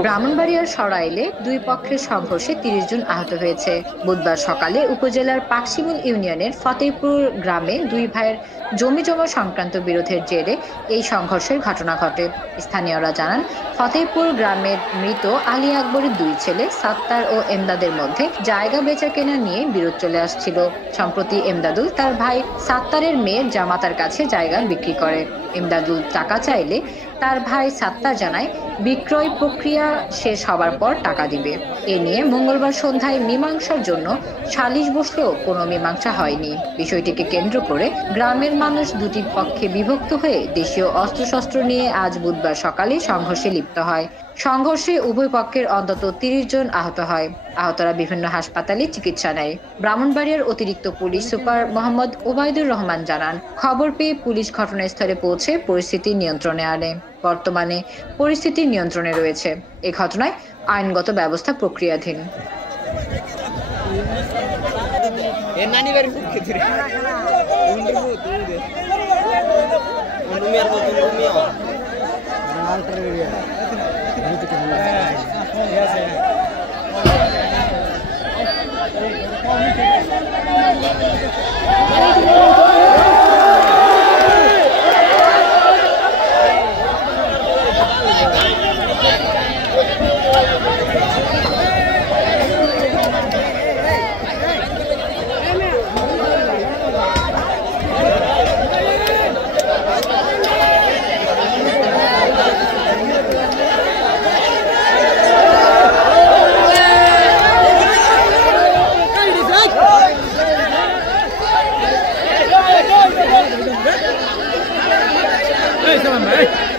ব্রাহ্মণবাড়িয়ার সরাইলে দুই পক্ষের সংঘর্ষে ৩০ জন আহত হয়েছে। বুধবার সকালে উপজেলার পাকশিমুল ইউনিয়নের ফতেপুর গ্রামে দুই ভাইয়ের জমিজমা সংক্রান্ত বিরোধের জেরে এই সংঘর্ষের ঘটনা ঘটে। স্থানীয়রা জানান, ফতেপুর গ্রামের মৃত আলী আকবরের দুই ছেলে সাত্তার ও এমদাদের মধ্যে জায়গা বেচা কেনা নিয়ে বিরোধ চলে আসছিল। সম্প্রতি এমদাদুল তার ভাই সাত্তারের মেয়ের জামাতার কাছে জায়গা বিক্রি করে। এমদাদুল টাকা চাইলে তার ভাই সাত্তার জানায় বিক্রয় প্রক্রিয়া শেষ হবার পর টাকা দিবে। এ নিয়ে মঙ্গলবার সন্ধ্যায় মীমাংসার জন্য সালিশ বসলেও কোনো মীমাংসা হয়নি। বিষয়টিকে কেন্দ্র করে গ্রামের মানুষ দুটি পক্ষে বিভক্ত হয়ে দেশীয় অস্ত্রশস্ত্র নিয়ে আজ বুধবার সকালে সংঘর্ষে লিপ্ত হয়। সংঘর্ষে উভয় পক্ষের অন্তত ৩০ জন আহত হয়। আহতরা বিভিন্ন হাসপাতালে চিকিৎসা নেয়। ব্রাহ্মণবাড়িয়ার অতিরিক্ত পুলিশ সুপার মোহাম্মদ ওবায়দুর রহমান জানান, খবর পেয়ে পুলিশ ঘটনাস্থলে পৌঁছে পরিস্থিতি নিয়ন্ত্রণে আনে। বর্তমানে পরিস্থিতি নিয়ন্ত্রণে রয়েছে। এ ঘটনায় আইনগত ব্যবস্থা প্রক্রিয়াধীন। Hey, come on, mate.